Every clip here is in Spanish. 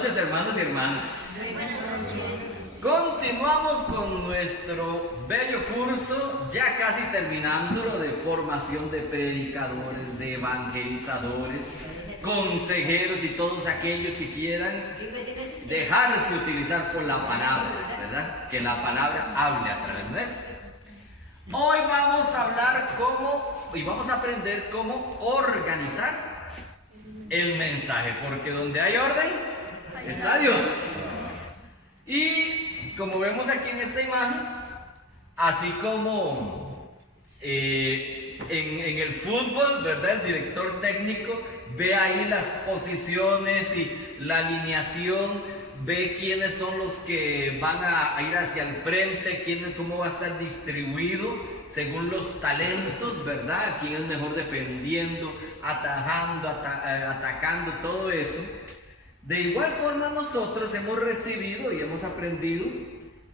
noches, hermanos y hermanas. Continuamos con nuestro bello curso, ya casi terminándolo, de formación de predicadores, de evangelizadores, consejeros y todos aquellos que quieran dejarse utilizar por la palabra, ¿verdad? Que la palabra hable a través nuestro. Hoy vamos a hablar y vamos a aprender cómo organizar el mensaje, porque donde hay orden está Dios. Y como vemos aquí en esta imagen, así como en el fútbol, ¿verdad? El director técnico ve ahí las posiciones y la alineación, ve quiénes son los que van a ir hacia el frente, cómo va a estar distribuido según los talentos, ¿verdad? Quién es mejor defendiendo, atajando, atacando, todo eso. De igual forma nosotros hemos recibido y hemos aprendido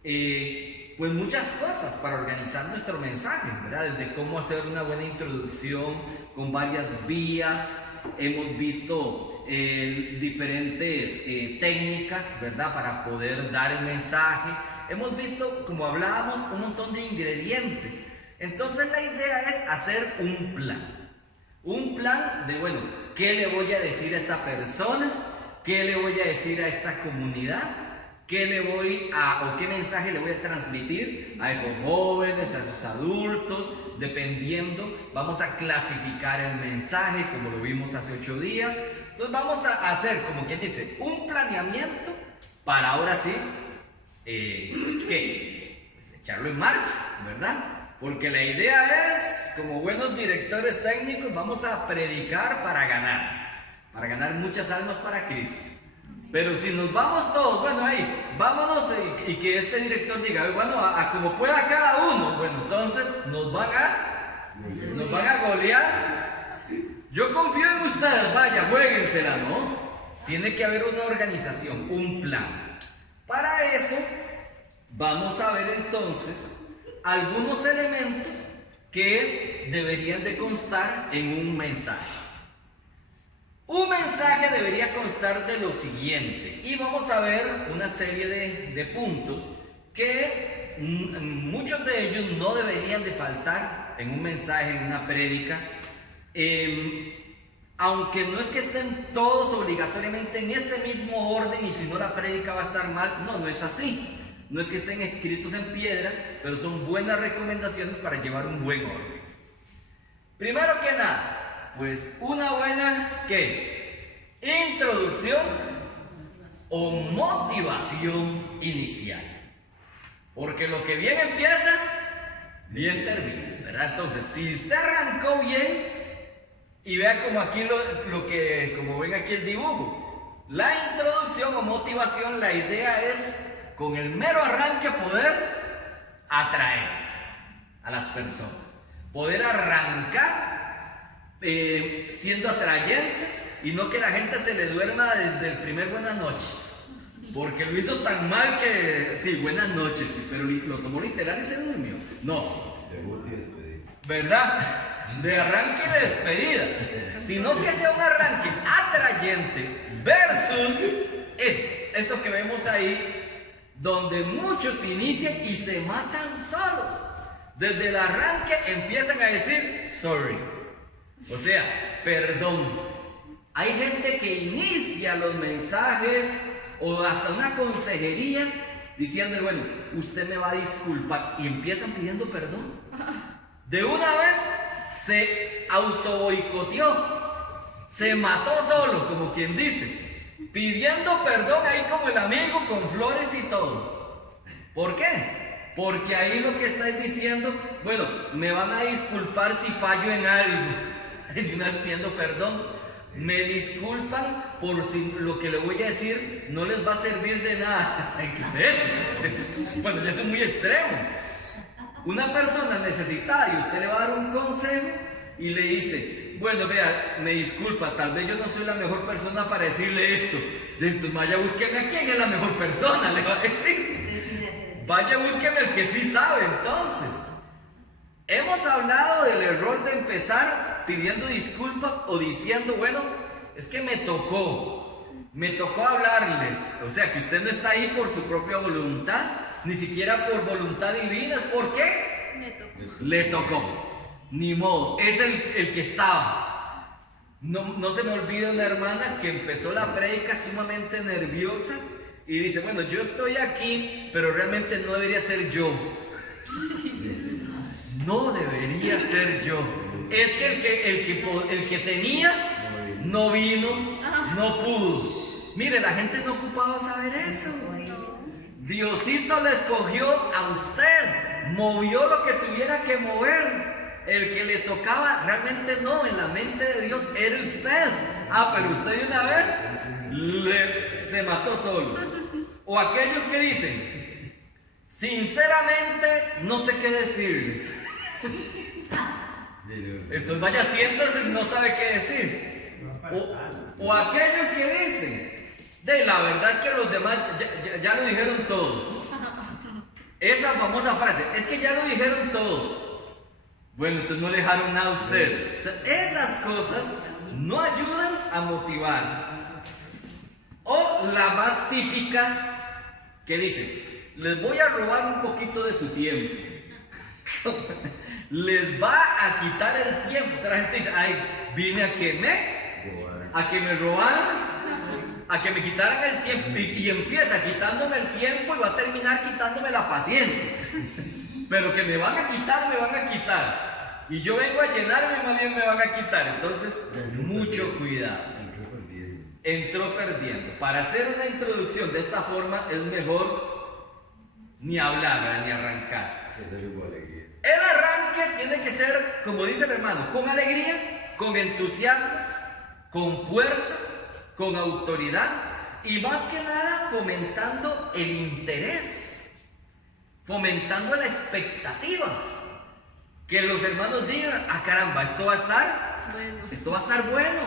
pues muchas cosas para organizar nuestro mensaje, ¿verdad? Desde cómo hacer una buena introducción con varias vías. Hemos visto diferentes técnicas, ¿verdad? Para poder dar el mensaje. Hemos visto, como hablábamos, un montón de ingredientes. Entonces la idea es hacer un plan. Un plan de, bueno, ¿qué le voy a decir a esta persona? ¿Qué le voy a decir a esta comunidad? ¿Qué mensaje le voy a transmitir a esos jóvenes, a esos adultos? Dependiendo, vamos a clasificar el mensaje como lo vimos hace 8 días. Entonces vamos a hacer, como quien dice, un planeamiento para ahora sí, pues echarlo en marcha, ¿verdad? Porque la idea es, como buenos directores técnicos, vamos a predicar para ganar muchas almas para Cristo. Pero si nos vamos todos, bueno, ahí, vámonos y que este director diga, bueno, a como pueda cada uno, bueno, entonces nos van a golear. Yo confío en ustedes, vaya, juéguensela, ¿no? Tiene que haber una organización, un plan. Para eso, vamos a ver entonces algunos elementos que deberían de constar en un mensaje. Un mensaje debería constar de lo siguiente, y vamos a ver una serie de puntos que muchos de ellos no deberían de faltar en un mensaje, en una prédica, aunque no es que estén todos obligatoriamente en ese mismo orden y si no la prédica va a estar mal, no es así. No es que estén escritos en piedra, pero son buenas recomendaciones para llevar un buen orden. Primero que nada, pues una buena introducción o motivación inicial. Porque lo que bien empieza, bien termina, ¿verdad? Entonces, si usted arrancó bien, y vea como aquí como ven aquí el dibujo, la introducción o motivación, la idea es con el mero arranque poder atraer a las personas, poder arrancar siendo atrayentes y no que la gente se le duerma desde el primer buenas noches, porque lo hizo tan mal que, sí, buenas noches, sí, pero lo tomó literal y se durmió. No, debut y despedida, ¿verdad? De arranque y de despedida, sino que sea un arranque atrayente versus esto que vemos ahí, donde muchos inician y se matan solos. Desde el arranque empiezan a decir sorry, o sea, perdón. Hay gente que inicia los mensajes o hasta una consejería diciendo, bueno, usted me va a disculpar, y empiezan pidiendo perdón. De una vez se auto boicoteó, se mató solo, como quien dice, pidiendo perdón ahí como el amigo con flores y todo. ¿Por qué? Porque ahí lo que estáis diciendo, bueno, me van a disculpar si fallo en algo. Y una vez pidiendo perdón, me disculpan por si lo que le voy a decir no les va a servir de nada. ¿Qué es eso? Bueno, ya es muy extremo. Una persona necesitada y usted le va a dar un consejo y le dice, bueno, vea, me disculpa, tal vez yo no soy la mejor persona para decirle esto. Entonces vaya, búsqueme a quién es la mejor persona, le va a decir. Vaya, búsqueme el que sí sabe. Entonces, hemos hablado del error de empezar pidiendo disculpas o diciendo, bueno, es que me tocó me tocó hablarles, o sea que usted no está ahí por su propia voluntad, ni siquiera por voluntad divina. ¿Por qué? Le tocó. Ni modo, es el que estaba. No se me olvida una hermana que empezó la prédica sumamente nerviosa y dice, bueno, yo estoy aquí, pero realmente no debería ser yo. No debería ser yo. Es que el que tenía no vino, no pudo. Mire, la gente no ocupaba saber eso. Diosito le escogió a usted, movió lo que tuviera que mover. El que le tocaba realmente no, en la mente de Dios era usted. Pero usted de una vez se mató solo. O aquellos que dicen, sinceramente no sé qué decirles. Entonces vaya, siéntese y no sabe qué decir. O aquellos que dicen, la verdad es que los demás ya lo dijeron todo. Esa famosa frase, es que ya lo dijeron todo. Bueno, entonces no le dejaron nada a usted. Entonces, esas cosas no ayudan a motivar. O la más típica que dice, les voy a robar un poquito de su tiempo. Les va a quitar el tiempo. Otra gente dice, ay, vine a que me robaran, a que me quitaran el tiempo. Y empieza quitándome el tiempo y va a terminar quitándome la paciencia. Pero que me van a quitar. Y yo vengo a llenarme y más bien me van a quitar. Entonces, mucho cuidado. Entró perdiendo. Para hacer una introducción de esta forma es mejor ni hablar, ni arrancar. El arranque tiene que ser, como dice el hermano, con alegría, con entusiasmo, con fuerza, con autoridad y más que nada fomentando el interés, fomentando la expectativa. Que los hermanos digan, caramba, esto va a estar bueno.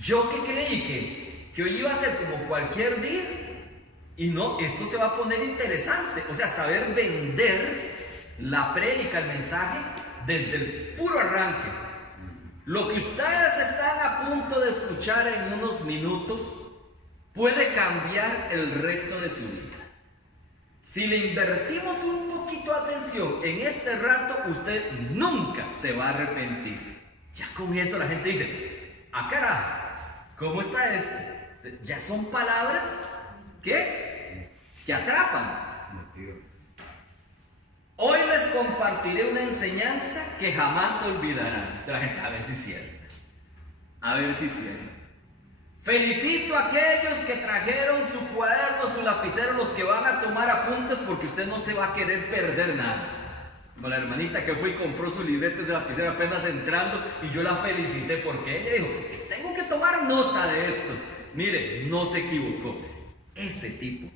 Yo que creí que hoy iba a ser como cualquier día y no, esto se va a poner interesante. O sea, saber vender la prédica, el mensaje, desde el puro arranque. Lo que ustedes están a punto de escuchar en unos minutos puede cambiar el resto de su vida. Si le invertimos un poquito de atención en este rato, usted nunca se va a arrepentir. Ya con eso la gente dice, carajo, ¿cómo está esto? Ya son palabras que atrapan. Hoy les compartiré una enseñanza que jamás olvidarán. A ver si es cierto. Felicito a aquellos que trajeron su cuaderno, su lapicero, los que van a tomar apuntes, porque usted no se va a querer perder nada. Como la hermanita que fue y compró su libreta y su lapicero apenas entrando, y yo la felicité porque ella dijo, tengo que tomar nota de esto. Mire, no se equivocó. Ese tipo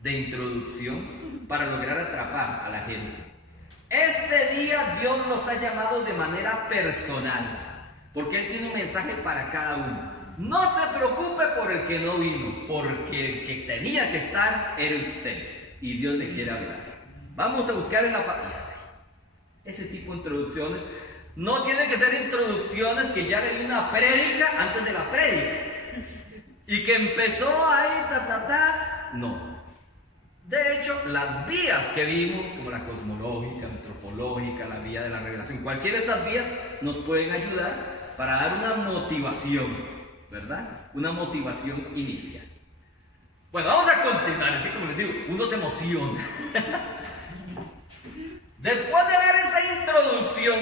de introducción para lograr atrapar a la gente. Este día Dios los ha llamado de manera personal, porque Él tiene un mensaje para cada uno. No se preocupe por el que no vino, porque el que tenía que estar era usted, y Dios le quiere hablar. Vamos a buscar en la palabra. Ese tipo de introducciones no tiene que ser introducciones que ya leí una prédica antes de la prédica y que empezó ahí, no. De hecho, las vías que vimos, como la cosmológica, antropológica, la vía de la revelación, cualquiera de estas vías nos pueden ayudar para dar una motivación, ¿verdad? Una motivación inicial. Bueno, vamos a continuar. Es que, como les digo, uno se emociona. Después de dar esa introducción,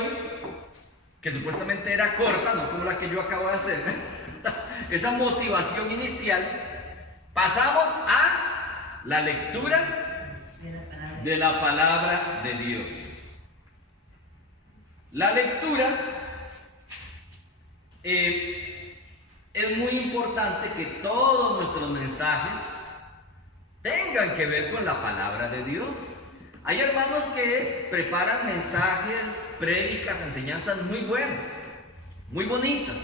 que supuestamente era corta, no como la que yo acabo de hacer, esa motivación inicial, pasamos a la lectura de la palabra de Dios. La lectura es muy importante que todos nuestros mensajes tengan que ver con la palabra de Dios. Hay hermanos que preparan mensajes, prédicas, enseñanzas muy buenas, muy bonitas,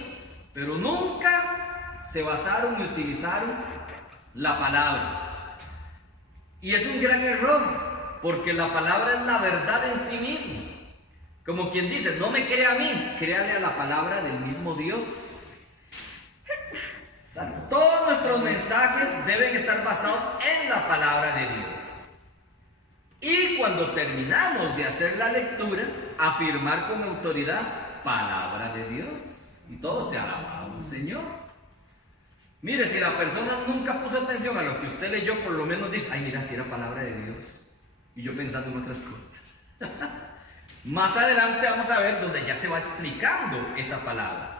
pero nunca se basaron y utilizaron la palabra. Y es un gran error, porque la palabra es la verdad en sí misma. Como quien dice, no me crea a mí, créale a la palabra del mismo Dios. Todos nuestros mensajes deben estar basados en la palabra de Dios. Y cuando terminamos de hacer la lectura, afirmar con autoridad, palabra de Dios. Y todos te alabamos, Señor. Mire, si la persona nunca puso atención a lo que usted leyó, por lo menos dice, ay, mira, si era palabra de Dios. Y yo pensando en otras cosas. Más adelante vamos a ver donde ya se va explicando esa palabra.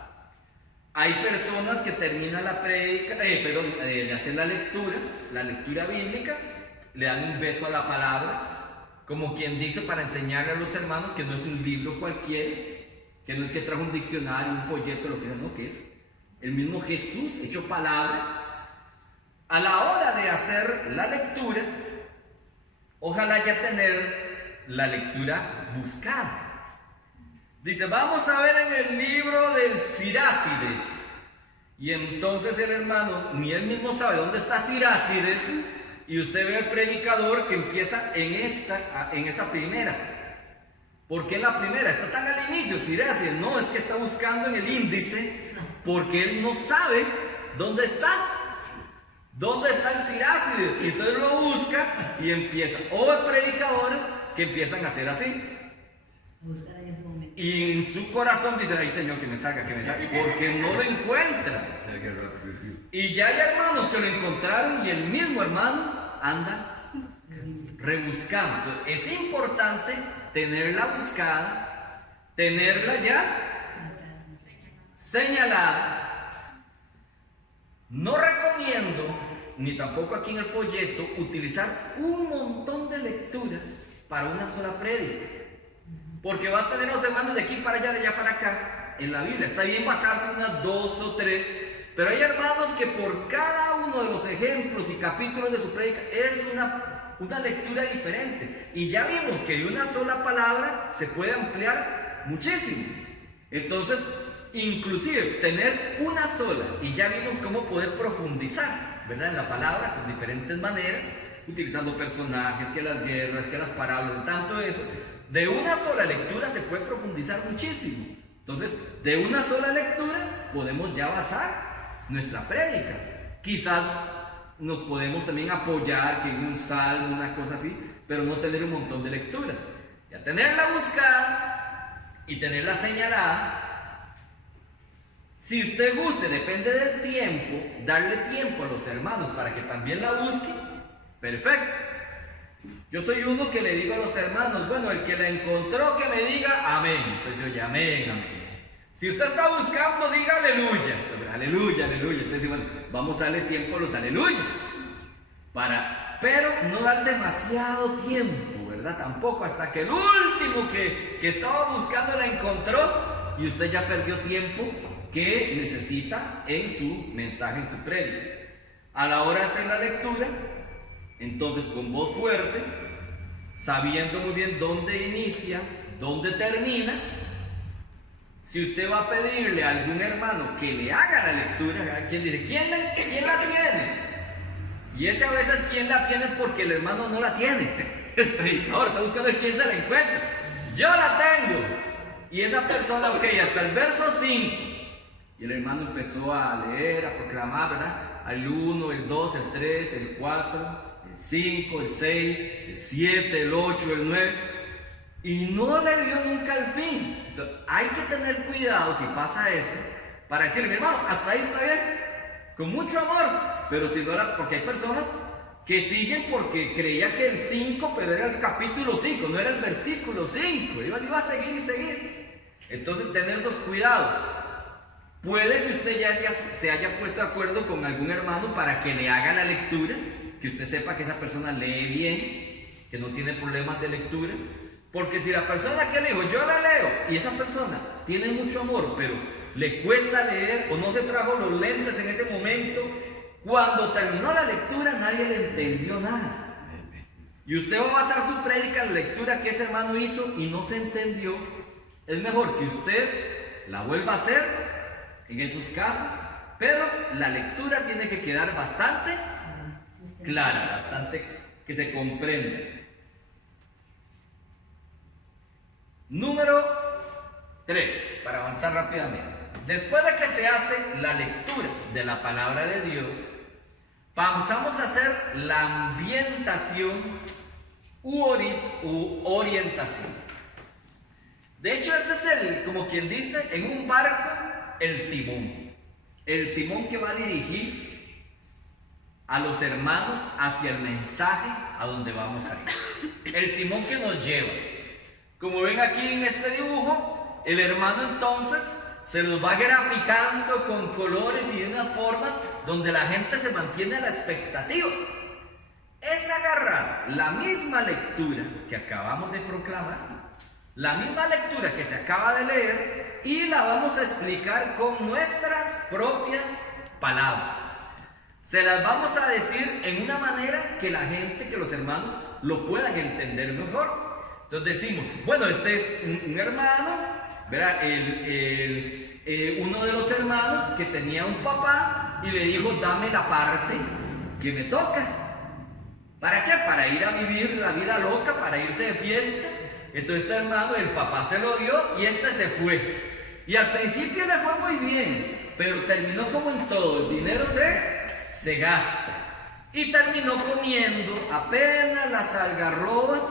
Hay personas que terminan la prédica, de hacer la lectura bíblica, le dan un beso a la palabra, como quien dice, para enseñarle a los hermanos que no es un libro cualquiera, que no es que trajo un diccionario, un folleto, lo que sea, no, que es el mismo Jesús hecho palabra. A la hora de hacer la lectura, ojalá ya tener la lectura buscada. Dice, vamos a ver en el libro del Sirácides. Y entonces el hermano, ni él mismo sabe dónde está Sirácides, y usted ve al predicador que empieza en esta primera. ¿Por qué en la primera? Está tan al inicio, Sirácides. No, es que está buscando en el índice, porque él no sabe dónde está. ¿Dónde está el Sirácides? Y entonces lo busca y empieza. O hay predicadores que empiezan a hacer así. Y en su corazón dice, ay Señor, que me salga, porque no lo encuentra. Y ya hay hermanos que lo encontraron y el mismo hermano anda rebuscando. Entonces, es importante tenerla buscada, tenerla ya señalada. No recomiendo, ni tampoco aquí en el folleto, utilizar un montón de lecturas para una sola prédica. Porque va a tener los hermanos de aquí para allá, de allá para acá, en la Biblia. Está bien basarse en unas 2 o 3, pero hay hermanos que por cada uno de los ejemplos y capítulos de su prédica es una lectura diferente. Y ya vimos que de una sola palabra se puede ampliar muchísimo. Entonces, inclusive tener una sola, y ya vimos cómo poder profundizar, ¿verdad?, en la palabra con diferentes maneras, utilizando personajes, que las guerras, que las parábolas, tanto eso. De una sola lectura se puede profundizar muchísimo. Entonces, de una sola lectura podemos ya basar nuestra prédica. Quizás nos podemos también apoyar que en un salmo, una cosa así, pero no tener un montón de lecturas. Ya tenerla buscada y tenerla señalada. Si usted guste, depende del tiempo, darle tiempo a los hermanos para que también la busquen, perfecto. Yo soy uno que le digo a los hermanos, bueno, el que la encontró que me diga amén. Entonces yo, oye, amén, amén. Si usted está buscando, diga aleluya. Entonces, aleluya, aleluya. Entonces, bueno, vamos a darle tiempo a los aleluyas. Pero no dar demasiado tiempo, ¿verdad? Tampoco hasta que el último que estaba buscando la encontró y usted ya perdió tiempo que necesita en su mensaje, en su prédica. A la hora de hacer la lectura, entonces con voz fuerte, sabiendo muy bien dónde inicia, dónde termina. Si usted va a pedirle a algún hermano que le haga la lectura, quien dice, ¿quién la tiene? Y ese a veces quien la tiene es porque el hermano no la tiene. El predicador está buscando quién se la encuentra. Yo la tengo. Y esa persona, ok, hasta el verso 5. Y el hermano empezó a leer, a proclamar, ¿verdad? Al 1, el 2, el 3, el 4... el 5, el 6, el 7, el 8, el 9, y no le vio nunca el fin. Entonces, hay que tener cuidado si pasa eso, para decirle, mi hermano, hasta ahí está bien, con mucho amor, pero si no era, porque hay personas que siguen porque creía que el 5, pero era el capítulo 5, no era el versículo 5, iba a seguir y seguir. Entonces, tener esos cuidados. Puede que usted ya se haya puesto de acuerdo con algún hermano para que le haga la lectura, que usted sepa que esa persona lee bien, que no tiene problemas de lectura, porque si la persona que le dijo, yo la leo, y esa persona tiene mucho amor, pero le cuesta leer, o no se trajo los lentes en ese momento, cuando terminó la lectura nadie le entendió nada, y usted va a basar su prédica en la lectura que ese hermano hizo y no se entendió, es mejor que usted la vuelva a hacer en esos casos, pero la lectura tiene que quedar bastante clara, bastante que se comprende. Número 3, para avanzar rápidamente. después de que se hace la lectura de la palabra de Dios, pasamos a hacer la ambientación u orientación. De hecho, este es como quien dice, en un barco, el timón. El timón que va a dirigir a los hermanos hacia el mensaje a donde vamos a ir. El timón que nos lleva. Como ven aquí en este dibujo, el hermano entonces se los va graficando con colores y de unas formas donde la gente se mantiene a la expectativa. Es agarrar la misma lectura que acabamos de proclamar, la misma lectura que se acaba de leer, y la vamos a explicar con nuestras propias palabras. Se las vamos a decir en una manera que la gente, que los hermanos lo puedan entender mejor. Entonces decimos, bueno, este es un hermano, ¿verdad? Uno de los hermanos que tenía un papá y le dijo, dame la parte que me toca. ¿Para qué? Para ir a vivir la vida loca, para irse de fiesta. Entonces este hermano, el papá se lo dio y este se fue. Y al principio le fue muy bien, pero terminó como en todo, el dinero se gasta. Y terminó comiendo apenas las algarrobas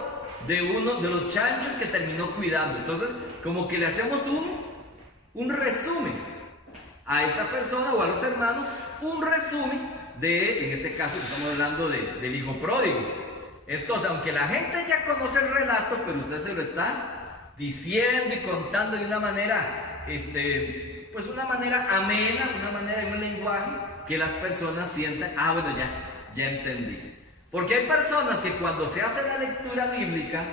de uno de los chanchos que terminó cuidando. Entonces, como que le hacemos un resumen a esa persona o a los hermanos, un resumen de, en este caso estamos hablando del hijo pródigo. Entonces, aunque la gente ya conoce el relato, pero usted se lo está diciendo y contando de una manera, pues una manera amena, una manera en un lenguaje que las personas sientan, ah, bueno, ya entendí. Porque hay personas que cuando se hace la lectura bíblica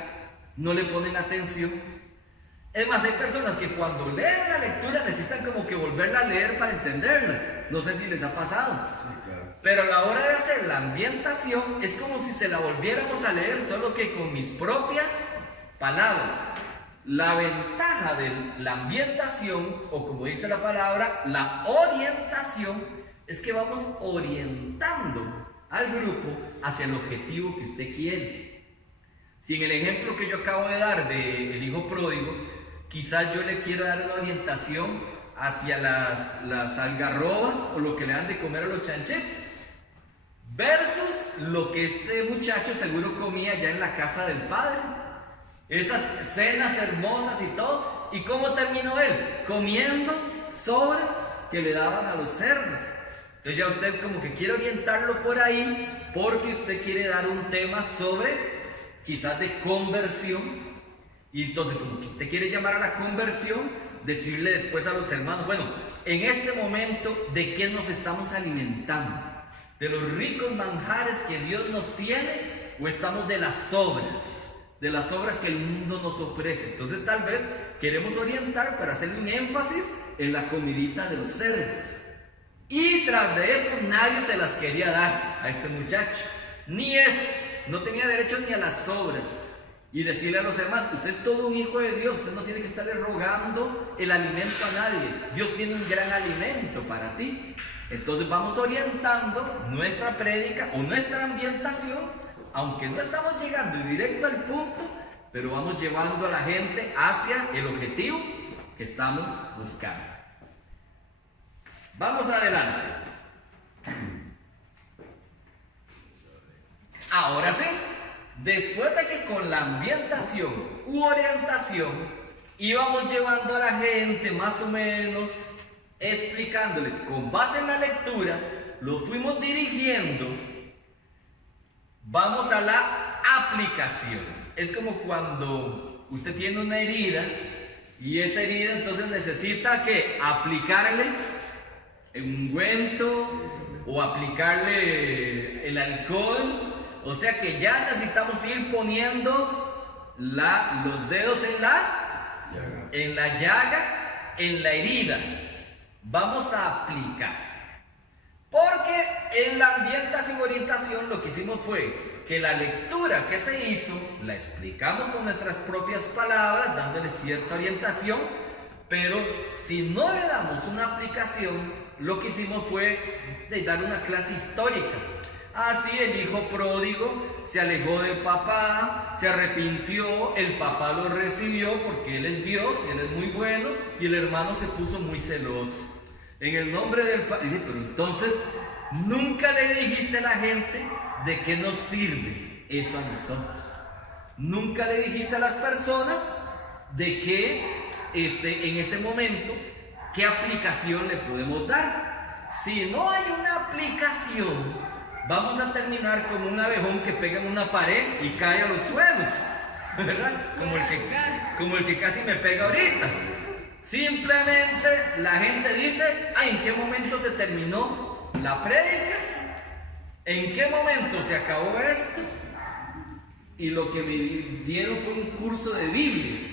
no le ponen atención. Es más, hay personas que cuando leen la lectura necesitan como que volverla a leer para entenderla. No sé si les ha pasado. Pero a la hora de hacer la ambientación es como si se la volviéramos a leer, solo que con mis propias palabras. La ventaja de la ambientación, o como dice la palabra, la orientación, es que vamos orientando al grupo hacia el objetivo que usted quiere. Si en el ejemplo que yo acabo de dar del hijo pródigo, quizás yo le quiero dar una orientación hacia las algarrobas o lo que le dan de comer a los chanchetes, versus lo que este muchacho seguro comía ya en la casa del padre, esas cenas hermosas y todo. ¿Y cómo terminó él? Comiendo sobras que le daban a los cerdos. Entonces ya usted como que quiere orientarlo por ahí, porque usted quiere dar un tema sobre quizás de conversión. Y entonces como que usted quiere llamar a la conversión, decirle después a los hermanos, bueno, en este momento, ¿de qué nos estamos alimentando? ¿De los ricos manjares que Dios nos tiene? ¿O estamos de las sobras? De las obras que el mundo nos ofrece. Entonces tal vez queremos orientar para hacer un énfasis en la comidita de los cerdos. Y tras de eso nadie se las quería dar a este muchacho. Ni eso. No tenía derecho ni a las sobras. Y decirle a los hermanos, usted es todo un hijo de Dios, usted no tiene que estarle rogando el alimento a nadie. Dios tiene un gran alimento para ti. Entonces vamos orientando nuestra prédica o nuestra ambientación, aunque no estamos llegando directo al punto, pero vamos llevando a la gente hacia el objetivo que estamos buscando. Vamos adelante. Ahora sí, después de que con la ambientación u orientación íbamos llevando a la gente más o menos explicándoles con base en la lectura, lo fuimos dirigiendo, vamos a la aplicación. Es como cuando usted tiene una herida y esa herida entonces necesita que aplicarle un ungüento o aplicarle el alcohol. O sea que ya necesitamos ir poniendo los dedos en la llaga, en la herida. Vamos a aplicar. Porque en la ambientación y orientación lo que hicimos fue que la lectura que se hizo, la explicamos con nuestras propias palabras, dándole cierta orientación, pero si no le damos una aplicación, lo que hicimos fue dar una clase histórica. Así el hijo pródigo se alejó del papá, se arrepintió, el papá lo recibió porque él es Dios, él es muy bueno, y el hermano se puso muy celoso. En el nombre del Padre. Pero entonces, nunca le dijiste a la gente de qué nos sirve eso a nosotros. Nunca le dijiste a las personas de qué, en ese momento, qué aplicación le podemos dar. Si no hay una aplicación, vamos a terminar como un abejón que pega en una pared y cae a los suelos, ¿verdad? Como el que casi me pega ahorita. Simplemente la gente dice, ay, ¿en qué momento se terminó la prédica? ¿En qué momento se acabó esto? Y lo que me dieron fue un curso de Biblia,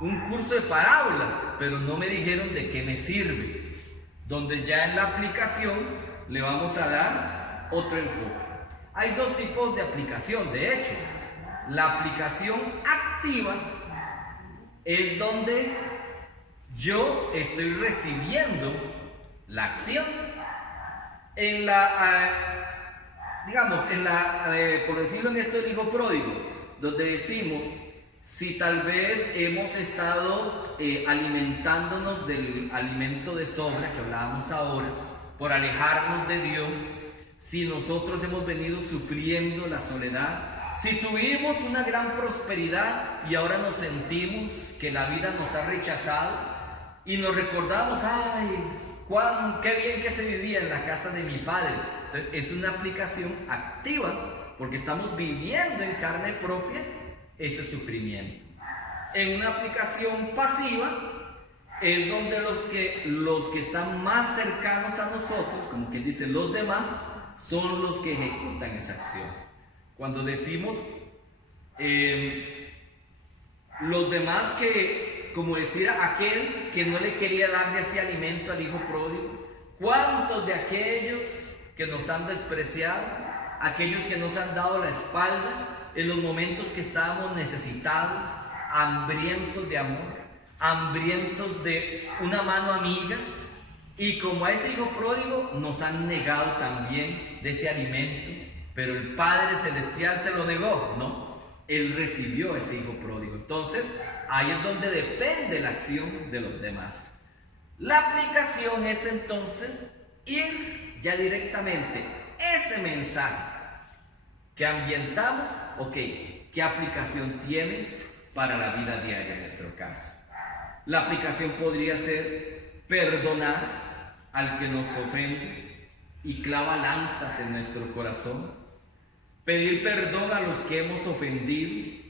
un curso de parábolas, pero no me dijeron de qué me sirve. Donde ya en la aplicación le vamos a dar otro enfoque. Hay dos tipos de aplicación, de hecho. La aplicación activa es donde yo estoy recibiendo la acción. En la, digamos, por decirlo en esto del hijo pródigo, donde decimos, si tal vez hemos estado alimentándonos del alimento de sobra que hablábamos ahora, por alejarnos de Dios, si nosotros hemos venido sufriendo la soledad, si tuvimos una gran prosperidad y ahora nos sentimos que la vida nos ha rechazado, y nos recordamos, ay, qué bien que se vivía en la casa de mi padre. Entonces, es una aplicación activa, porque estamos viviendo en carne propia ese sufrimiento. En una aplicación pasiva es donde los que están más cercanos a nosotros, como que dice los demás, son los que ejecutan esa acción. Cuando decimos los demás, que como decía aquel que no le quería dar de ese alimento al hijo pródigo, ¿cuántos de aquellos que nos han despreciado, aquellos que nos han dado la espalda en los momentos que estábamos necesitados, hambrientos de amor, hambrientos de una mano amiga, y como a ese hijo pródigo nos han negado también de ese alimento, pero el Padre Celestial se lo negó? No, Él recibió ese hijo pródigo. Entonces, ahí es donde depende la acción de los demás. La aplicación es entonces ir ya directamente ese mensaje que ambientamos, ok, ¿qué aplicación tiene para la vida diaria en nuestro caso? La aplicación podría ser perdonar al que nos ofende y clava lanzas en nuestro corazón, pedir perdón a los que hemos ofendido,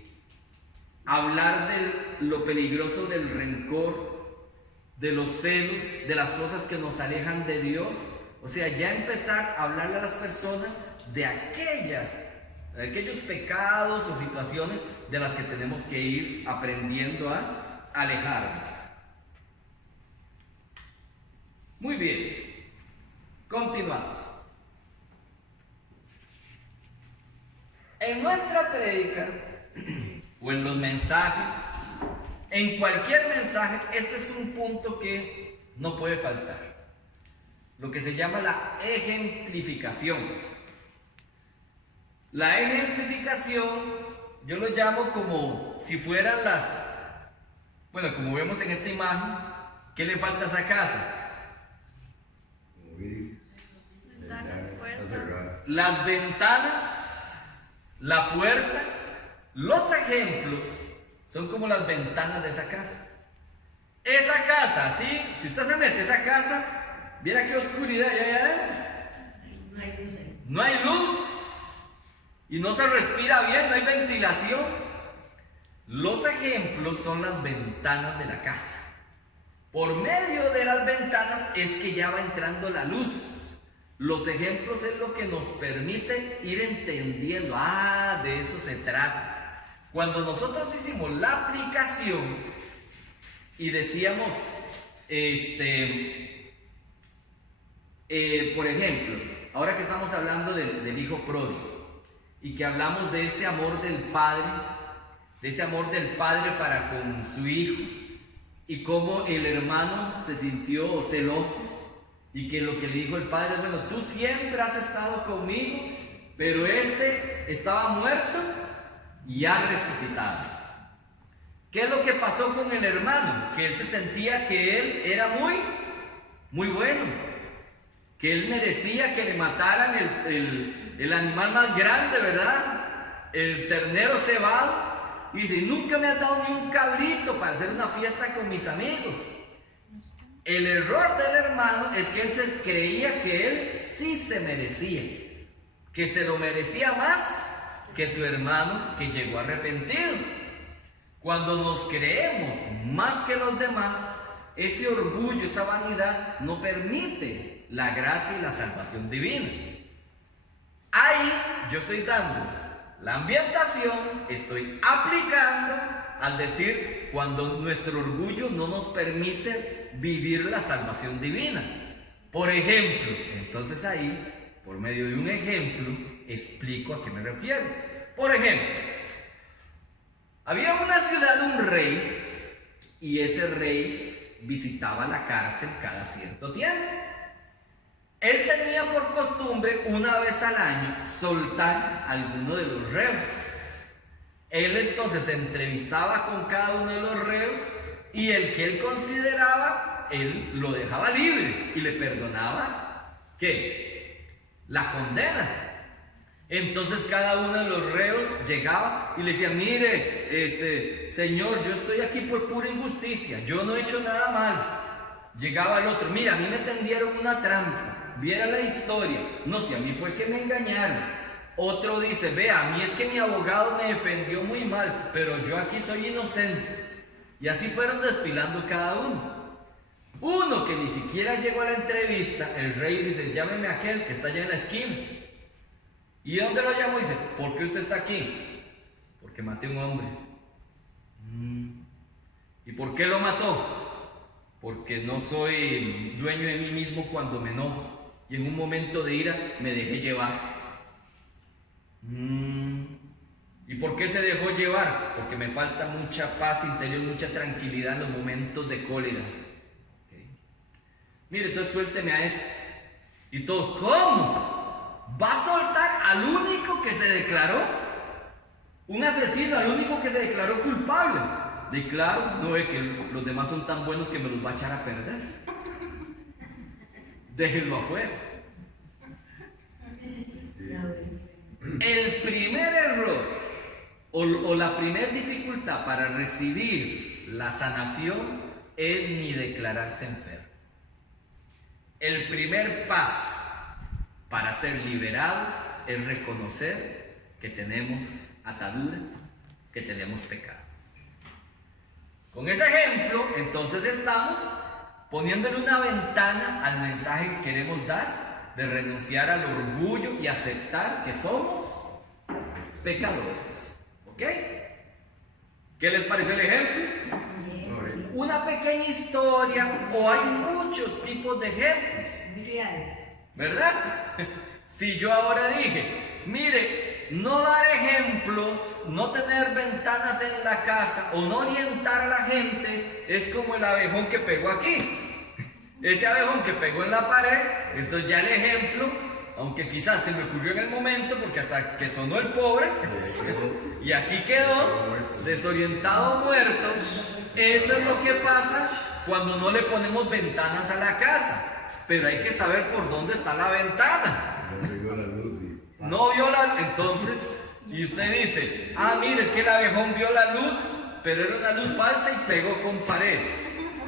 hablar de lo peligroso del rencor, de los celos, de las cosas que nos alejan de Dios. O sea, ya empezar a hablarle a las personas de aquellos pecados o situaciones de las que tenemos que ir aprendiendo a alejarnos. Muy bien, continuamos. En nuestra prédica o en los mensajes, en cualquier mensaje, este es un punto que no puede faltar. Lo que se llama la ejemplificación. La ejemplificación, yo lo llamo como si fueran como vemos en esta imagen, ¿qué le falta a esa casa? Las ventanas, la puerta. Los ejemplos son como las ventanas de esa casa. Esa casa, ¿sí? Si usted se mete a esa casa, viera qué oscuridad hay allá adentro. No hay luz y no se respira bien, no hay ventilación. Los ejemplos son las ventanas de la casa. Por medio de las ventanas es que ya va entrando la luz. Los ejemplos es lo que nos permite ir entendiendo, de eso se trata. Cuando nosotros hicimos la aplicación y decíamos, por ejemplo, ahora que estamos hablando del hijo pródigo y que hablamos de ese amor del padre, para con su hijo, y cómo el hermano se sintió celoso y que lo que le dijo el padre, bueno, tú siempre has estado conmigo, pero este estaba muerto y ha resucitado. ¿Qué es lo que pasó con el hermano? Que él se sentía que él era muy bueno, que él merecía que le mataran el animal más grande, ¿verdad? El ternero cebado. Y dice, nunca me has dado ni un cabrito para hacer una fiesta con mis amigos. El error del hermano es que él se creía que él sí se merecía, que se lo merecía más que su hermano que llegó arrepentido. Cuando nos creemos más que los demás, ese orgullo, esa vanidad no permite la gracia y la salvación divina. Ahí yo estoy dando la ambientación, estoy aplicando al decir cuando nuestro orgullo no nos permite vivir la salvación divina. Por ejemplo, entonces ahí, por medio de un ejemplo, explico a qué me refiero. Por ejemplo, había una ciudad, un rey, y ese rey visitaba la cárcel cada cierto tiempo. Él tenía por costumbre, una vez al año, soltar a alguno de los reos. Él entonces se entrevistaba con cada uno de los reos y el que él consideraba, él lo dejaba libre y le perdonaba, ¿qué? La condena. Entonces cada uno de los reos llegaba y le decía, mire, señor, yo estoy aquí por pura injusticia, yo no he hecho nada mal. Llegaba el otro, mira, a mí me tendieron una trampa, viera la historia, no sé, a mí fue que me engañaron. Otro dice, vea, a mí es que mi abogado me defendió muy mal, pero yo aquí soy inocente. Y así fueron desfilando cada uno. Uno que ni siquiera llegó a la entrevista, el rey dice, llámeme a aquel que está allá en la esquina. ¿Y dónde lo llamo? Dice, ¿por qué usted está aquí? Porque maté a un hombre. ¿Y por qué lo mató? Porque no soy dueño de mí mismo cuando me enojo. Y en un momento de ira me dejé llevar. ¿Y por qué se dejó llevar? Porque me falta mucha paz interior, mucha tranquilidad en los momentos de cólera. Okay. Mire, entonces suélteme a este. Y todos, ¿cómo? ¿Va a soltar al único que se declaró un asesino, al único que se declaró culpable? De claro, no ve que los demás son tan buenos que me los va a echar a perder. Déjenlo afuera. El primer error o la primera dificultad para recibir la sanación es ni declararse enfermo. El primer paso para ser liberados es reconocer que tenemos ataduras, que tenemos pecados. Con ese ejemplo, entonces estamos poniéndole una ventana al mensaje que queremos dar de renunciar al orgullo y aceptar que somos pecadores. ¿Ok? ¿Qué les parece el ejemplo? Una pequeña historia, o hay muchos tipos de ejemplos. ¿Verdad? Si yo ahora dije, mire, no dar ejemplos, no tener ventanas en la casa o no orientar a la gente es como el abejón que pegó aquí. Ese abejón que pegó en la pared, entonces ya el ejemplo, aunque quizás se me ocurrió en el momento porque hasta que sonó el pobre y aquí quedó desorientado, muerto. Eso es lo que pasa cuando no le ponemos ventanas a la casa. Pero hay que saber por dónde está la ventana. No vio la luz. Entonces, y usted dice, mire, es que el abejón vio la luz, pero era una luz falsa y pegó con pared.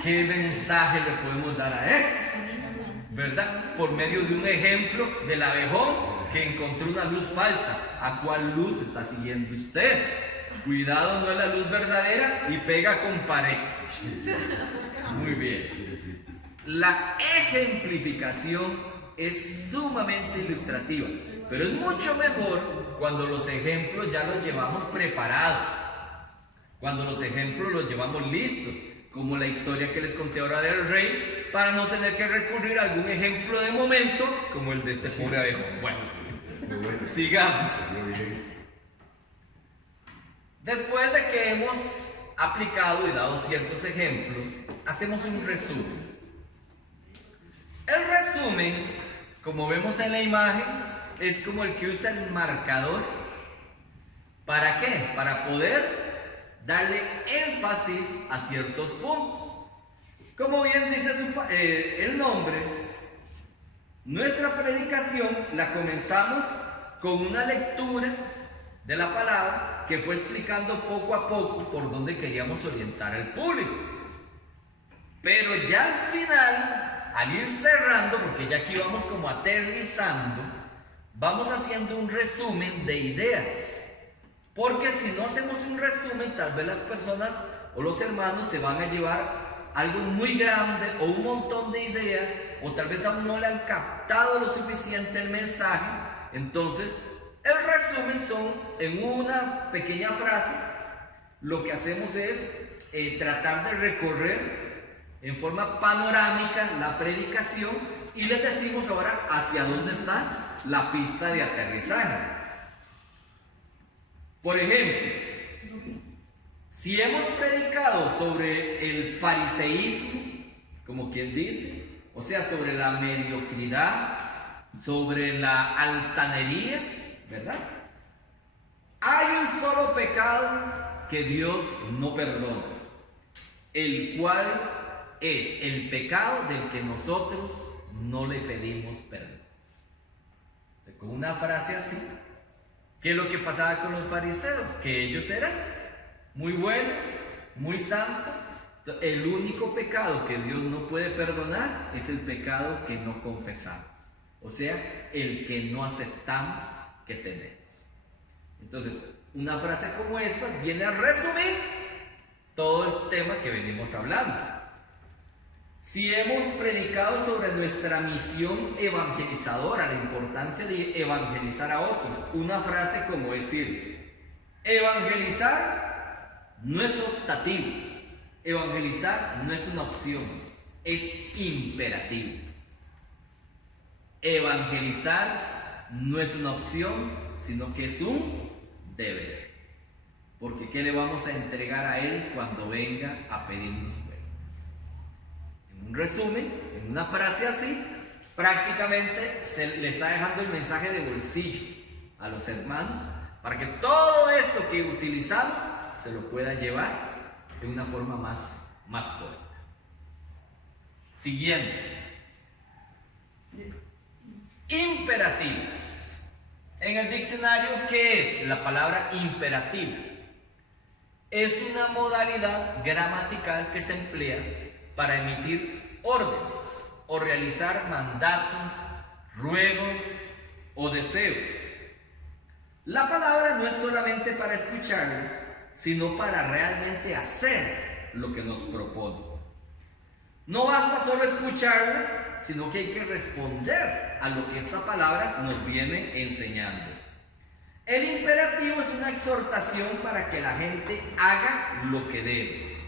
¿Qué mensaje le podemos dar a esto? ¿Verdad? Por medio de un ejemplo del abejón que encontró una luz falsa. ¿A cuál luz está siguiendo usted? Cuidado, no es la luz verdadera y pega con pared. Muy bien. La ejemplificación es sumamente ilustrativa, pero es mucho mejor cuando los ejemplos ya los llevamos preparados, cuando los ejemplos los llevamos listos, como la historia que les conté ahora del rey, para no tener que recurrir a algún ejemplo de momento, como el de este pobre abejón. Bueno, sigamos. Después de que hemos aplicado y dado ciertos ejemplos, hacemos un resumen. El resumen, como vemos en la imagen, es como el que usa el marcador. ¿Para qué? Para poder darle énfasis a ciertos puntos. Como bien dice el nombre, nuestra predicación la comenzamos con una lectura de la palabra que fue explicando poco a poco por dónde queríamos orientar al público. Pero ya al final, al ir cerrando, porque ya aquí vamos como aterrizando, vamos haciendo un resumen de ideas. Porque si no hacemos un resumen, tal vez las personas o los hermanos se van a llevar algo muy grande o un montón de ideas, o tal vez aún no le han captado lo suficiente el mensaje. Entonces, el resumen son en una pequeña frase. Lo que hacemos es tratar de recorrer en forma panorámica la predicación y les decimos ahora hacia dónde está la pista de aterrizaje. Por ejemplo, si hemos predicado sobre el fariseísmo, como quien dice, o sea, sobre la mediocridad, sobre la altanería, ¿verdad? Hay un solo pecado que Dios no perdona, el cual es el pecado del que nosotros no le pedimos perdón. Con una frase así, ¿qué es lo que pasaba con los fariseos? Que ellos eran muy buenos, muy santos. El único pecado que Dios no puede perdonar es el pecado que no confesamos, o sea, el que no aceptamos que tenemos. Entonces, una frase como esta viene a resumir todo el tema que venimos hablando. Si hemos predicado sobre nuestra misión evangelizadora, la importancia de evangelizar a otros, una frase como decir: evangelizar no es optativo, evangelizar no es una opción, es imperativo. Evangelizar no es una opción, sino que es un deber. Porque ¿qué le vamos a entregar a Él cuando venga a pedirnos cuentas? En un resumen, en una frase así, prácticamente se le está dejando el mensaje de bolsillo a los hermanos para que todo esto que utilizamos se lo pueda llevar de una forma más corta. Siguiente. Imperativos. En el diccionario, ¿qué es la palabra imperativo? Es una modalidad gramatical que se emplea para emitir órdenes o realizar mandatos, ruegos o deseos. La palabra no es solamente para escucharlo, sino para realmente hacer lo que nos propone. No basta solo escucharla, sino que hay que responder a lo que esta palabra nos viene enseñando. El imperativo es una exhortación para que la gente haga lo que debe.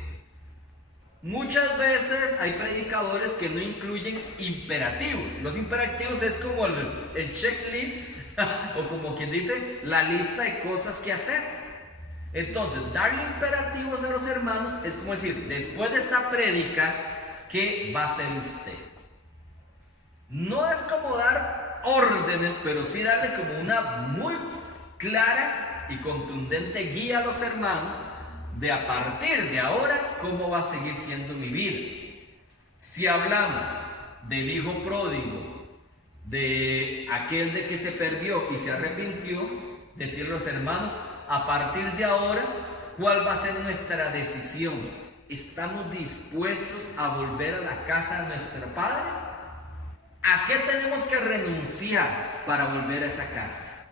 Muchas veces hay predicadores que no incluyen imperativos. Los imperativos es como el checklist o como quien dice la lista de cosas que hacer. Entonces, darle imperativos a los hermanos es como decir, después de esta prédica, ¿qué va a hacer usted? No es como dar órdenes, pero sí darle como una muy clara y contundente guía a los hermanos de a partir de ahora cómo va a seguir siendo mi vida. Si hablamos del hijo pródigo, de aquel de que se perdió y se arrepintió, decirle a los hermanos, a partir de ahora, ¿cuál va a ser nuestra decisión? ¿Estamos dispuestos a volver a la casa de nuestro padre? ¿A qué tenemos que renunciar para volver a esa casa?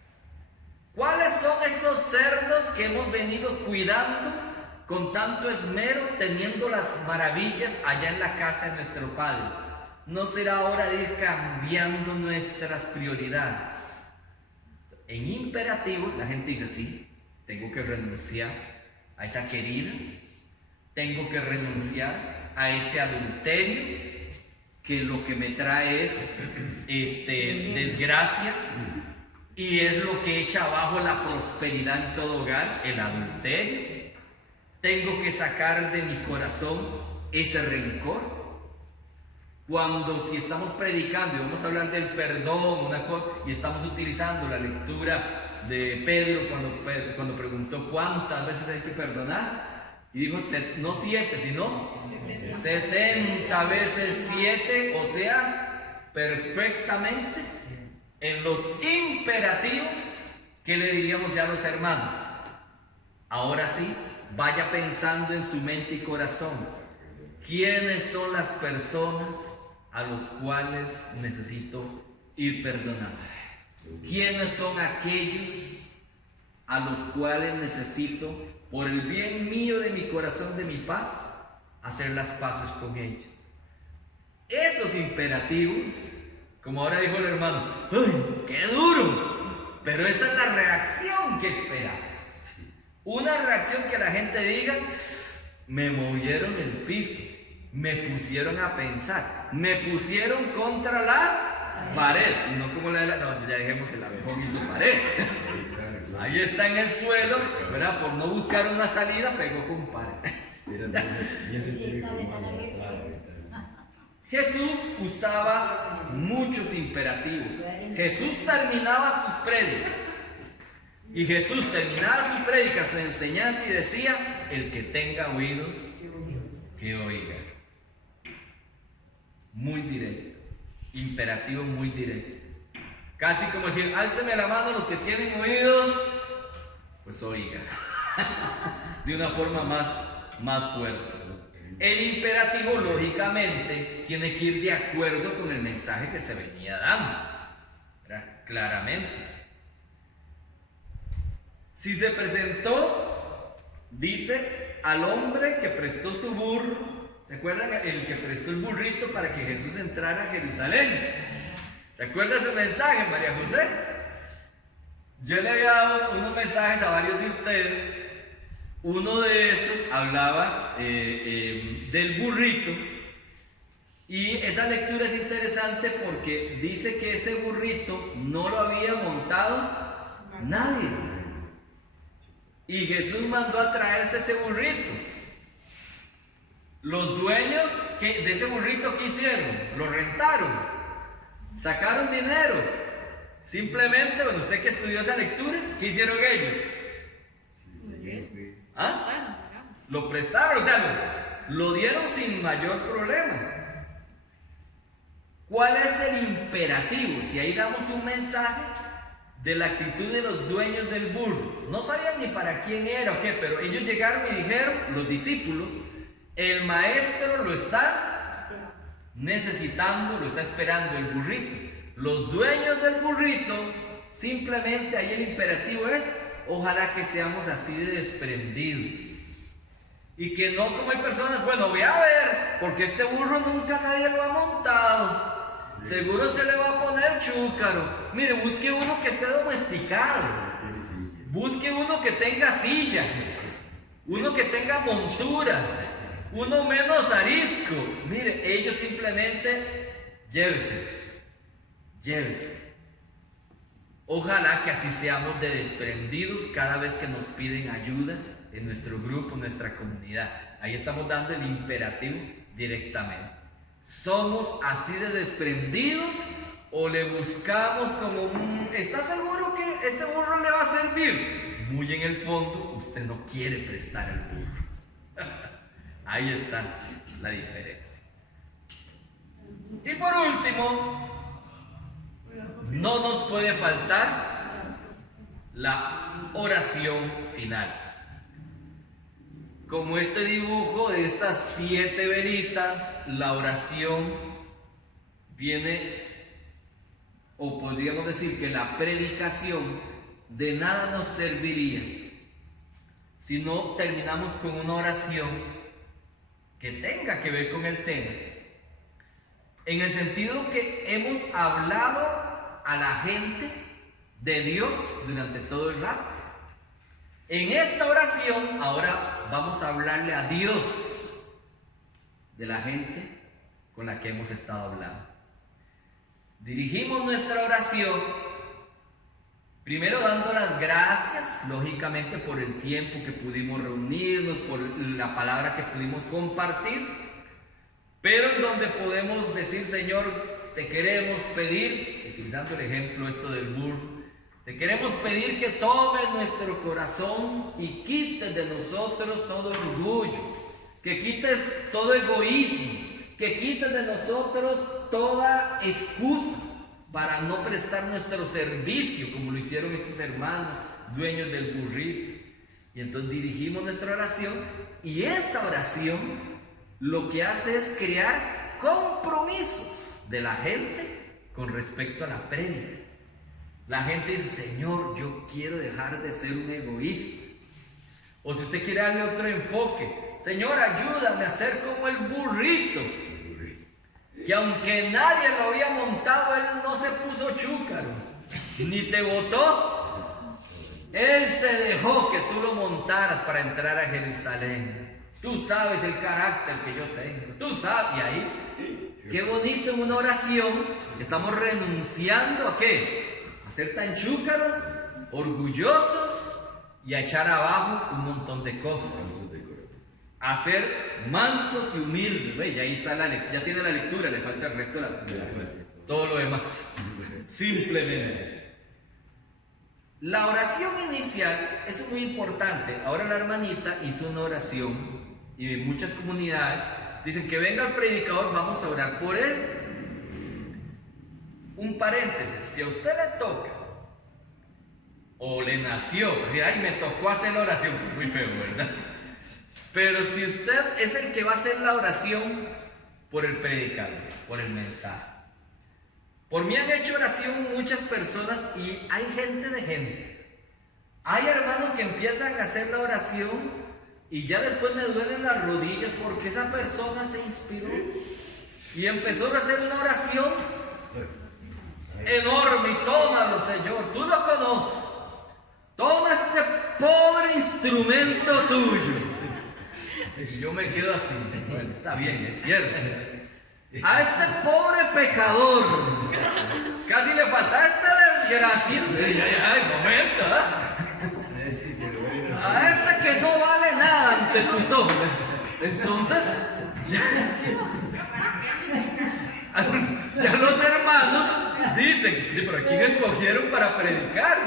¿Cuáles son esos cerdos que hemos venido cuidando con tanto esmero, teniendo las maravillas allá en la casa de nuestro Padre? ¿No será hora de ir cambiando nuestras prioridades? En imperativo, la gente dice, sí, tengo que renunciar a esa querida, tengo que renunciar a ese adulterio, que lo que me trae es desgracia, y es lo que echa abajo la prosperidad en todo hogar, el adulterio. Tengo que sacar de mi corazón ese rencor. Cuando si estamos predicando y vamos a hablar del perdón, una cosa, y estamos utilizando la lectura de Pedro cuando preguntó cuántas veces hay que perdonar. Y dijo, no 7, sino 70 veces 7, o sea, perfectamente en los imperativos que le diríamos ya a los hermanos. Ahora sí, vaya pensando en su mente y corazón, ¿quiénes son las personas a los cuales necesito ir perdonando? ¿Quiénes son aquellos a los cuales necesito, por el bien mío de mi corazón, de mi paz, hacer las paces con ellos? Esos imperativos, como ahora dijo el hermano, ¡ay, qué duro! Pero esa es la reacción que esperamos. Una reacción que la gente diga, me movieron el piso, me pusieron a pensar, me pusieron contra la pared. Y no como la de no, ya dejemos el abejón y su pared. Ahí está en el suelo, ¿verdad? Por no buscar una salida, pegó con pared. Jesús usaba muchos imperativos. Jesús terminaba sus prédicas. Y Jesús terminaba su prédica, su enseñanza, y decía, el que tenga oídos, que oiga. Muy directo, imperativo muy directo. Casi como decir, álceme la mano los que tienen oídos, pues oiga. De una forma más fuerte. El imperativo, lógicamente, tiene que ir de acuerdo con el mensaje que se venía dando, ¿verdad? Claramente. Si se presentó, dice, al hombre que prestó su burro. ¿Se acuerdan? El que prestó el burrito para que Jesús entrara a Jerusalén. ¿Se acuerda ese mensaje, María José? Yo le había dado unos mensajes a varios de ustedes. Uno de esos hablaba del burrito. Y esa lectura es interesante porque dice que ese burrito no lo había montado nadie. Y Jesús mandó a traerse ese burrito. Los dueños de ese burrito, ¿qué hicieron? Lo rentaron, sacaron dinero. Simplemente, bueno, usted que estudió esa lectura, ¿qué hicieron ellos? ¿Ah? Lo prestaron, o sea, lo dieron sin mayor problema. ¿Cuál es el imperativo? Si ahí damos un mensaje de la actitud de los dueños del burro. No sabían ni para quién era o qué, pero ellos llegaron y dijeron, los discípulos, el maestro lo está necesitando, lo está esperando el burrito. Los dueños del burrito, simplemente ahí el imperativo es, ojalá que seamos así de desprendidos. Y que no como hay personas, bueno, voy a ver, porque este burro nunca nadie lo ha montado. Seguro se le va a poner chúcaro. Mire, busque uno que esté domesticado. Busque uno que tenga silla. Uno que tenga montura. Uno menos arisco. Mire, ellos simplemente llévese. Ojalá que así seamos de desprendidos cada vez que nos piden ayuda en nuestro grupo, en nuestra comunidad. Ahí estamos dando el imperativo directamente. ¿Somos así de desprendidos o le buscamos como ¿está seguro que este burro le va a servir? Muy en el fondo, usted no quiere prestar el burro. Ahí está la diferencia. Y por último, no nos puede faltar la oración final. Como este dibujo de estas 7 velitas, la oración viene, o podríamos decir que la predicación de nada nos serviría si no terminamos con una oración que tenga que ver con el tema. En el sentido que hemos hablado a la gente de Dios durante todo el rato. En esta oración, ahora vamos a hablarle a Dios de la gente con la que hemos estado hablando. Dirigimos nuestra oración primero dando las gracias, lógicamente, por el tiempo que pudimos reunirnos, por la palabra que pudimos compartir, pero en donde podemos decir, Señor, te queremos pedir, utilizando el ejemplo esto del burro, Te queremos pedir que tome nuestro corazón y quites de nosotros todo orgullo, que quites todo egoísmo, que quites de nosotros toda excusa para no prestar nuestro servicio, como lo hicieron estos hermanos, dueños del burrito. Y entonces dirigimos nuestra oración, y esa oración lo que hace es crear compromisos de la gente con respecto a la prédica. La gente dice: Señor, yo quiero dejar de ser un egoísta. O si usted quiere darle otro enfoque: Señor, ayúdame a ser como el burrito, que aunque nadie lo había montado, él no se puso chúcaro, ni te botó. Él se dejó que tú lo montaras para entrar a Jerusalén. Tú sabes el carácter que yo tengo, tú sabes. Y ahí, qué bonito, en una oración estamos renunciando ¿a qué? A ser tan chúcaros, orgullosos y a echar abajo un montón de cosas. A ser mansos y humildes. ¿Ve? Y ahí está ya tiene la lectura, le falta el resto de todo lo demás. Simplemente. La oración inicial es muy importante. Ahora la hermanita hizo una oración y en muchas comunidades dicen que venga el predicador, vamos a orar por él. Un paréntesis: si a usted le toca o le nació, o sea, ay, me tocó hacer la oración, muy feo, ¿verdad? Pero si usted es el que va a hacer la oración por el predicador, por el mensaje. Por mí han hecho oración muchas personas y hay gente de gentes. Hay hermanos que empiezan a hacer la oración y ya después me duelen las rodillas porque esa persona se inspiró y empezó a hacer una oración enorme. Y tómalo, Señor, tú lo conoces. Toma este pobre instrumento tuyo. Y yo me quedo así: bueno, está bien, es cierto. A este pobre pecador, casi le falta este desgraciado. Ay, momento, ¿eh? A este que no vale nada ante tus ojos. Entonces, ya los hermanos dicen: ¿pero a quién escogieron para predicar?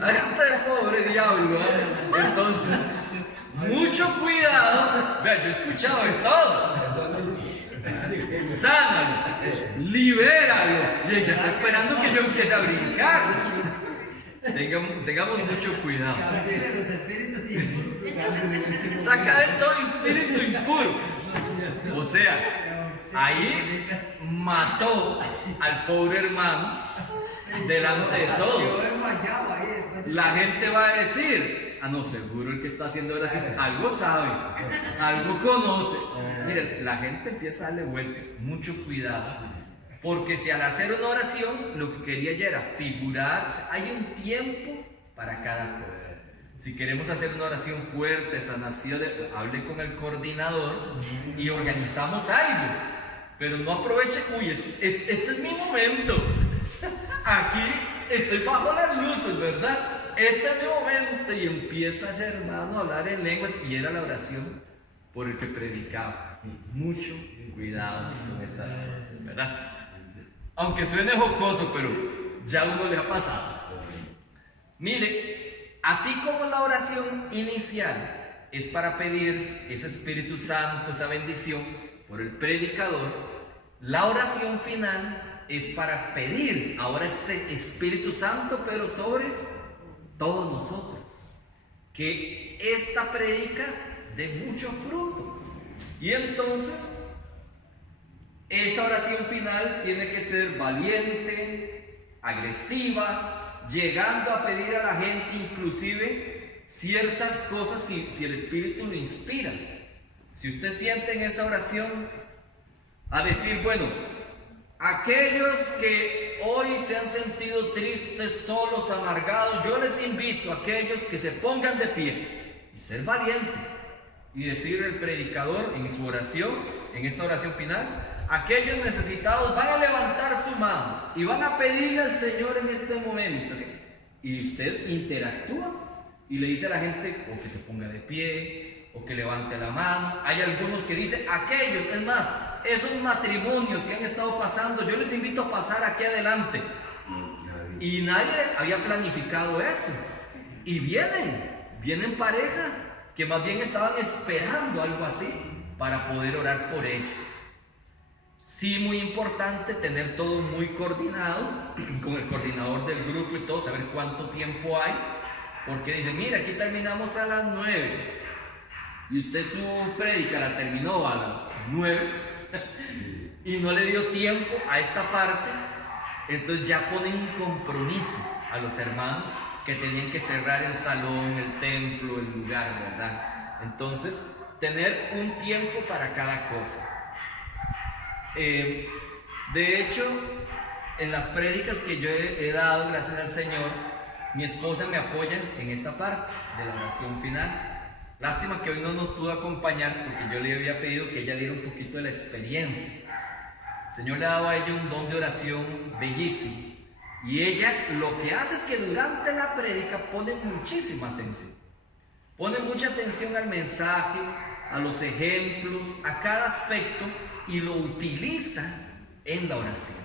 A este pobre diablo, ¿eh? Entonces, mucho cuidado. Vea, yo he escuchado de todo. Sánalo, libéralo. Y ella está esperando que yo empiece a brincar. Tengamos mucho cuidado. Saca de todo espíritu impuro. O sea, ahí mató al pobre hermano delante de todos. La gente va a decir: ah, no, seguro el que está haciendo oración algo sabe, algo conoce. Miren, la gente empieza a darle vueltas. Mucho cuidado, porque si al hacer una oración lo que quería ya era figurar, o sea, hay un tiempo para cada cosa. Si queremos hacer una oración fuerte, sanación, hable con el coordinador y organizamos algo. Pero no aproveche: uy, este es mi momento. Aquí estoy bajo las luces, ¿verdad? Este es mi momento. Y empieza ese hermano a hablar en lengua, y era la oración por el que predicaba. Mucho cuidado con estas cosas, ¿verdad? Aunque suene jocoso, pero ya uno le ha pasado. Mire, así como la oración inicial es para pedir ese Espíritu Santo, esa bendición por el predicador, la oración final es para pedir ahora ese Espíritu Santo, pero sobre todos nosotros, que esta prédica dé mucho fruto. Y entonces esa oración final tiene que ser valiente, agresiva, llegando a pedir a la gente inclusive ciertas cosas si el Espíritu lo inspira. Si usted siente en esa oración a decir: bueno, aquellos que hoy se han sentido tristes, solos, amargados, yo les invito a aquellos que se pongan de pie y ser valientes y decir el predicador en su oración, en esta oración final: aquellos necesitados van a levantar su mano y van a pedirle al Señor en este momento. Y usted interactúa y le dice a la gente o que se ponga de pie o que levante la mano. Hay algunos que dicen: aquellos, es más, esos matrimonios que han estado pasando, yo les invito a pasar aquí adelante. Y nadie había planificado eso. Y vienen parejas que más bien estaban esperando algo así para poder orar por ellos. Sí, muy importante tener todo muy coordinado con el coordinador del grupo y todo, saber cuánto tiempo hay, porque dice, mira, aquí terminamos a las 9 y usted su prédica la terminó a las 9 y no le dio tiempo a esta parte, entonces ya ponen un compromiso a los hermanos que tenían que cerrar el salón, el templo, el lugar, ¿verdad? Entonces, tener un tiempo para cada cosa. De hecho, en las prédicas que yo he dado, gracias al Señor, mi esposa me apoya en esta parte de la oración final. Lástima que hoy no nos pudo acompañar porque yo le había pedido que ella diera un poquito de la experiencia. El Señor le ha dado a ella un don de oración bellísimo. Y ella lo que hace es que durante la prédica pone muchísima atención. Pone mucha atención al mensaje, a los ejemplos, a cada aspecto, y lo utiliza en la oración.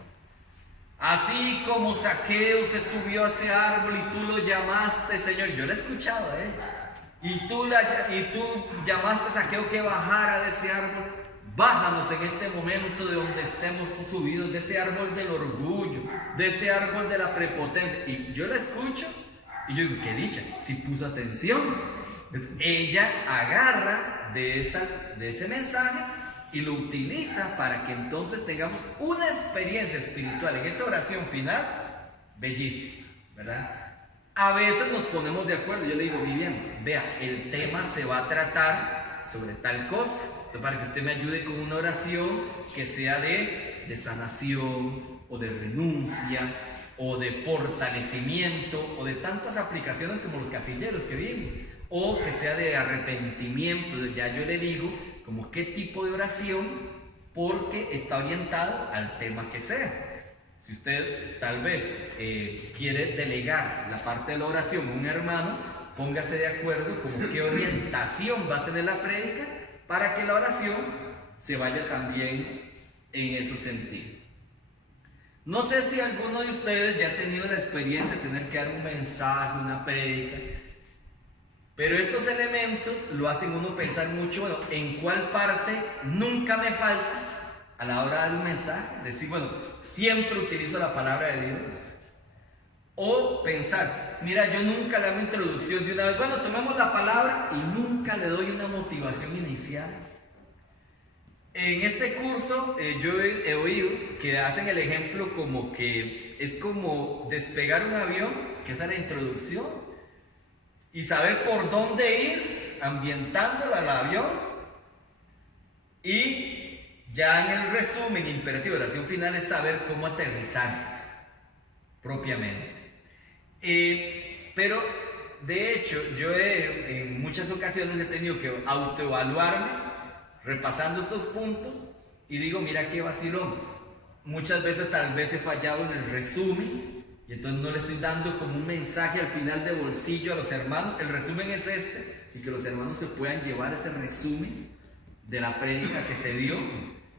Así como Zaqueo se subió a ese árbol y tú lo llamaste, Señor, yo lo he escuchado a ella, y tú llamaste a Zaqueo que bajara de ese árbol. Bájanos en este momento de donde estemos subidos, de ese árbol del orgullo, de ese árbol de la prepotencia. Y yo la escucho y yo digo, qué dicha, si puso atención. Ella agarra de ese mensaje y lo utiliza para que entonces tengamos una experiencia espiritual en esa oración final bellísima, ¿verdad? A veces nos ponemos de acuerdo. Yo le digo, Vivian, vea, el tema se va a tratar sobre tal cosa, entonces, para que usted me ayude con una oración que sea de sanación o de renuncia o de fortalecimiento o de tantas aplicaciones como los casilleros que vimos, o que sea de arrepentimiento. Ya yo le digo como qué tipo de oración, porque está orientado al tema que sea. Si usted tal vez quiere delegar la parte de la oración a un hermano, póngase de acuerdo como qué orientación va a tener la prédica para que la oración se vaya también en esos sentidos. No sé si alguno de ustedes ya ha tenido la experiencia de tener que dar un mensaje, una prédica, pero estos elementos lo hacen uno pensar mucho, bueno, en cuál parte nunca me falta a la hora de dar un mensaje. Decir, bueno, siempre utilizo la palabra de Dios. O pensar, mira, yo nunca le hago introducción de una vez. Bueno, tomemos la palabra y nunca le doy una motivación inicial. En este curso yo he oído que hacen el ejemplo como que es como despegar un avión, que es la introducción, y saber por dónde ir, ambientándolo al avión, y ya en el resumen imperativo de la oración final es saber cómo aterrizar propiamente. Pero de hecho yo en muchas ocasiones he tenido que autoevaluarme repasando estos puntos y digo, mira qué vacilón, muchas veces tal vez he fallado en el resumen y entonces no le estoy dando como un mensaje al final de bolsillo a los hermanos. El resumen es este, y que los hermanos se puedan llevar ese resumen de la prédica que se dio.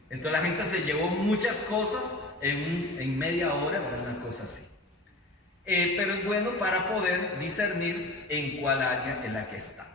Entonces la gente se llevó muchas cosas en media hora, una cosa así. Pero es bueno para poder discernir en cuál área en la que estamos.